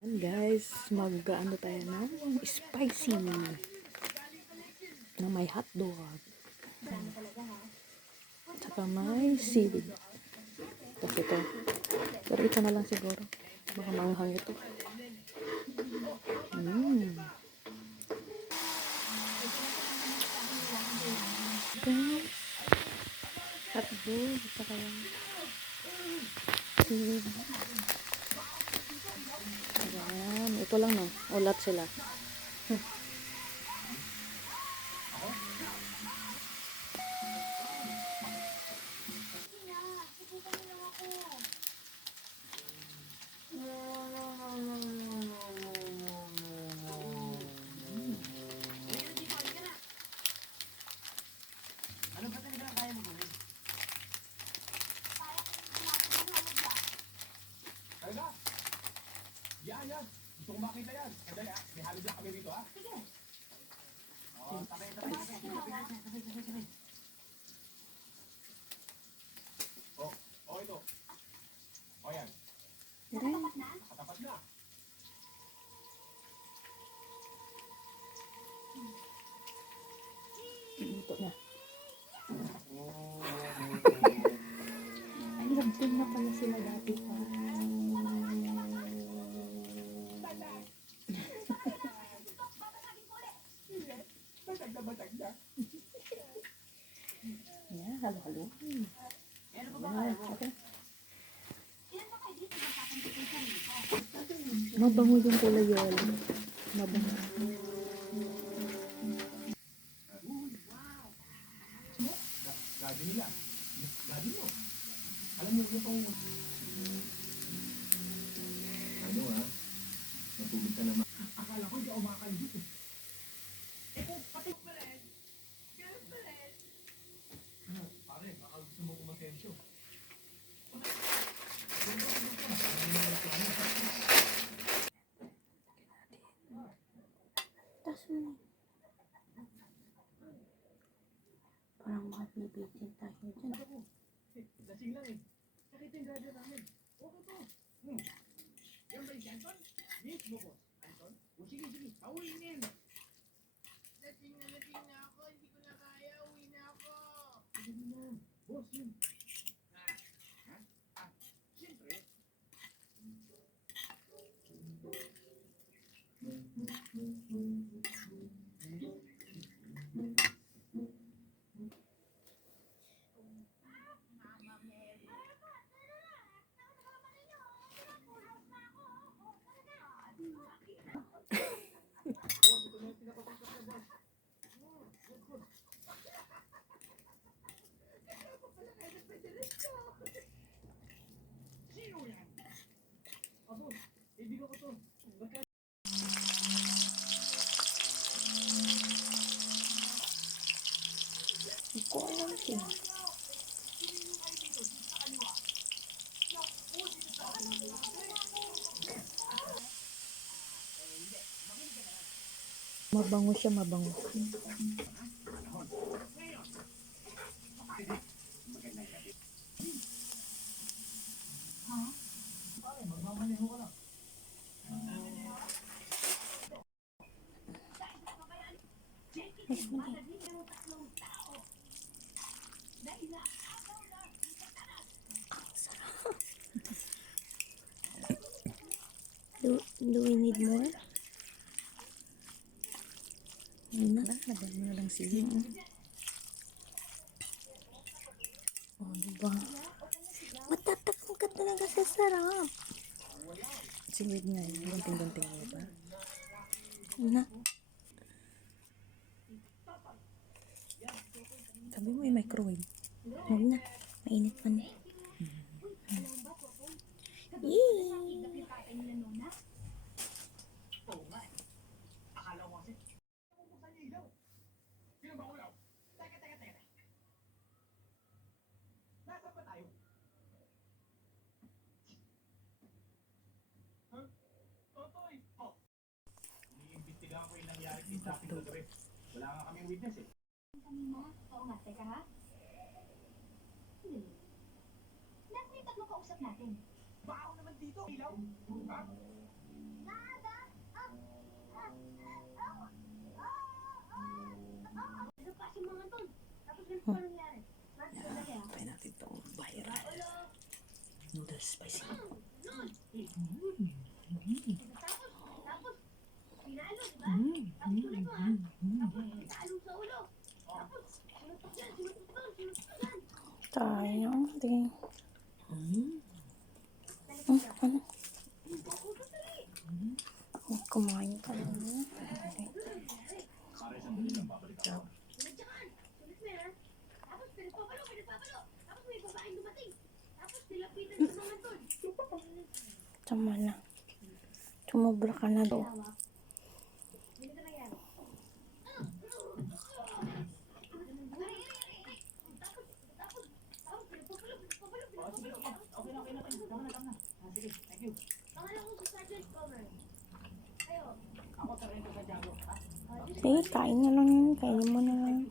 And guys, mag-ano tayo ng spicy na may hotdog. Tsaka may seaweed. Tapos ito. Pero ito na lang siguro. Baka manghang ito. Hotdog. Tsaka yung seaweed. Ayan. Ito lang no. Ulat sila. Yan. Gusto ko makita yan. Sandali may halid lang kami rito Sige. Sabay. Ito. Yan. Katapat na. Ito na. Ay, nagdun na pala sila dati pa. Yeah, halo-halo. Mabango yung kulay yellow. Mabango. Gagi nila. Gagi mo. Alam mo itong... Natulog ka naman. Akala ko hindi ako makakaligit pati pa rin. Ganun pa rin. Pare, baka gusto mo kumatensyo. Tas mo. Parang mabibitin tayo dyan. Lasing lang Sakit yung gada namin. Okay po. Yan ba yung Anton? Mismo po. Anton? Sige. Pauwiin. Lasing na ako. Hindi ko na kaya. Uwi na ako. Sige na. Boss yun. Siyempre. Sino yan? Abo, ibigan ko to. Hindi ko alam siya. Mabango siya, mabango. Magmamaneho ka lang. Do we need more? Ayun na. Lagyan mo na lang sili. Oh, diba? Matatakong ka talaga sa sarap. Siwid nga yun. Gunting-gunting mo ba? Ayun na. Sabi mo yung microwave. Huwag na. Mainit pa na. Yee! Nasaan pa tayo? Totoy! Iniimbestigahan ko yung nangyari sa ating kagabi. Wala nga kaming witness Kanina? Oo nga, teka ha? Nasaan yung tatlong kausap natin? Baka ako naman dito. Ilaw? Ha? Ano pa si mga tol? Tapos ganito pa nangyari. Mas madali ah. Try natin itong viral. Noodles spicy. Tapos, pinalo, di ba? Tapos ulit mo ah. Tapos, pinalo sa ulo. Tapos, sinutok yan, sinutok doon, sinutok yan. Tayo. Tingin. Ano? Kumain ka na. Sinadyakan, sulit mo yan. Tapos, pinagpapalo. Tapos, may babaeng dumating. Tapos, nilapitan sa mga tol. Tama na. Tumubra ka na daw. Tawa. Hindi na nangyari. Tapos, pinagpapalo. Okay na. Tama na. Sige, thank you. Pangalan ko si Sergeant Comer. Kayo. Ako sa rin sa Diablo. Ha? Sige, kain na lang yun. Kainin mo na lang.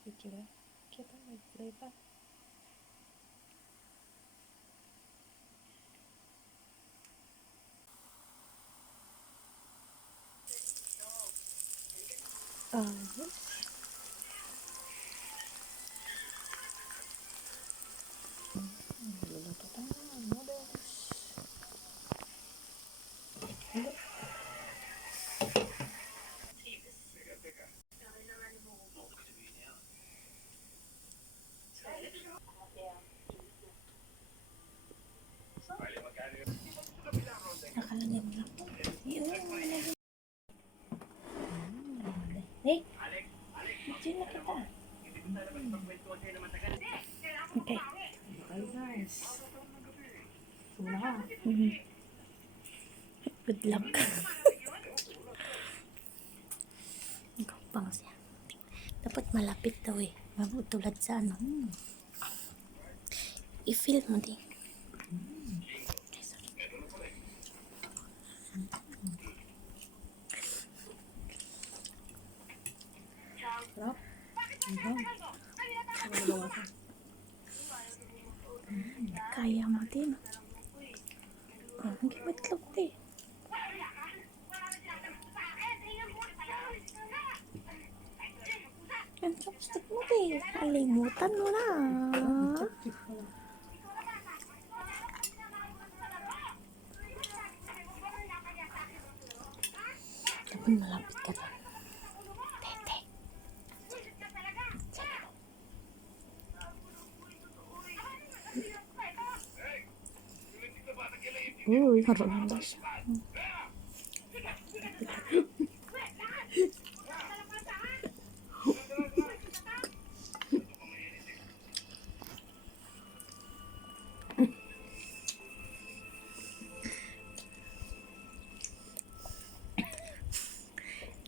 Pichi ba? Kita may flavor pa. Luluto tayo ng noodles. Nakalagay mo lang po. Yun. Hey! Video na kita. Okay. Okay guys. Sula ka. Good luck. Ikaw pang siya. Dapat malapit daw eh. Tulad sa ano. I-feel mo din. Okay, sorry. Sarap. Ano ka? Kaya mo din. Oh, ang itlog din. Ang chopstick mo din. Kalimutan mo na. Dapat malapit ka na. Tete. Uy, marunong daw siya.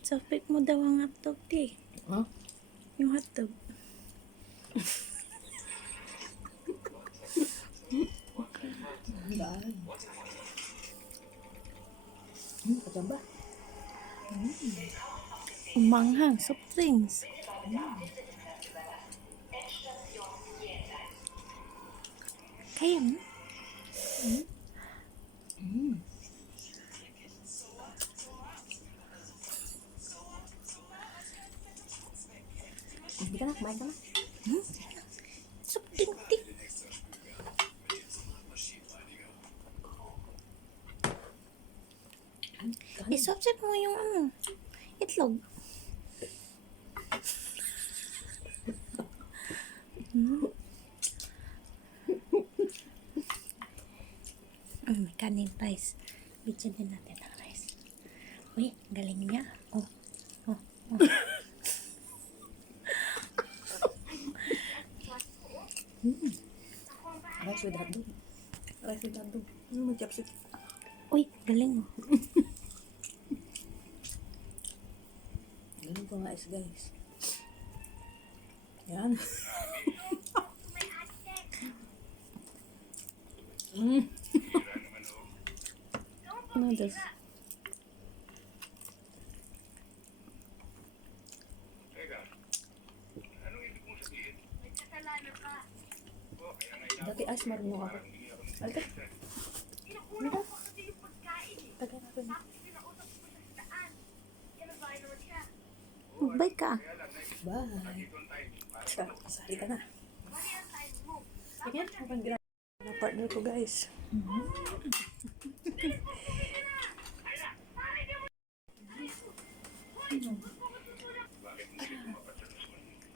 Sopik mo daw ang hotdog, di. Ha? Yung hotdog. Daan. Kachamba. Umanghang, soft drinks. Kaya mo? Hindi ka na, kumain ka na. Soft drink, di. I-subject mo yung ano, itlog. May kanin rice. Video din natin ang rice. Uy, galing niya. Oh. Rice with hotdog. Rice with hotdog. Mag-chopstick. Uy, galing. Ganun ko nga guys. Yan. Noodles. Dati as marunong ako. Alika. Alika. Tagay natin. Bye ka. Bye. Basta, kasali ka na. Sige, habang ginagawa na partner ko guys.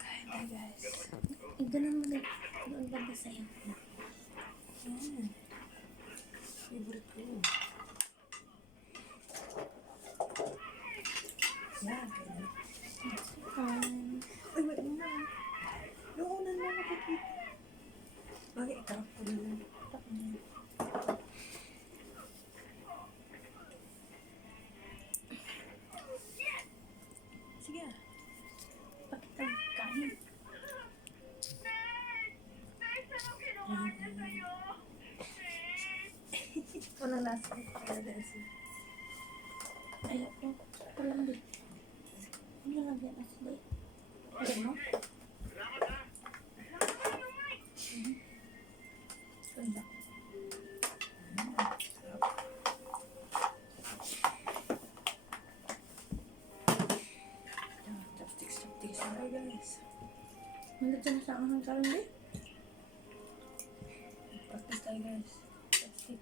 Kain tayo guys. Ganun mo na. Ang ganda sa'yo. Yan. Favorite ko. Yan. Ay, may ano na. Yung una na nakikita. Bakit ikaw? Ano na? Sige ah. Pakita. Kain. Walang lasa. Ayaw ko. Ito lang din. Ano lang yan asli? Ano? Ganda. Chopsticks tayo guys. Nandito na sa ang sarili. Practice tayo guys. Chopstick.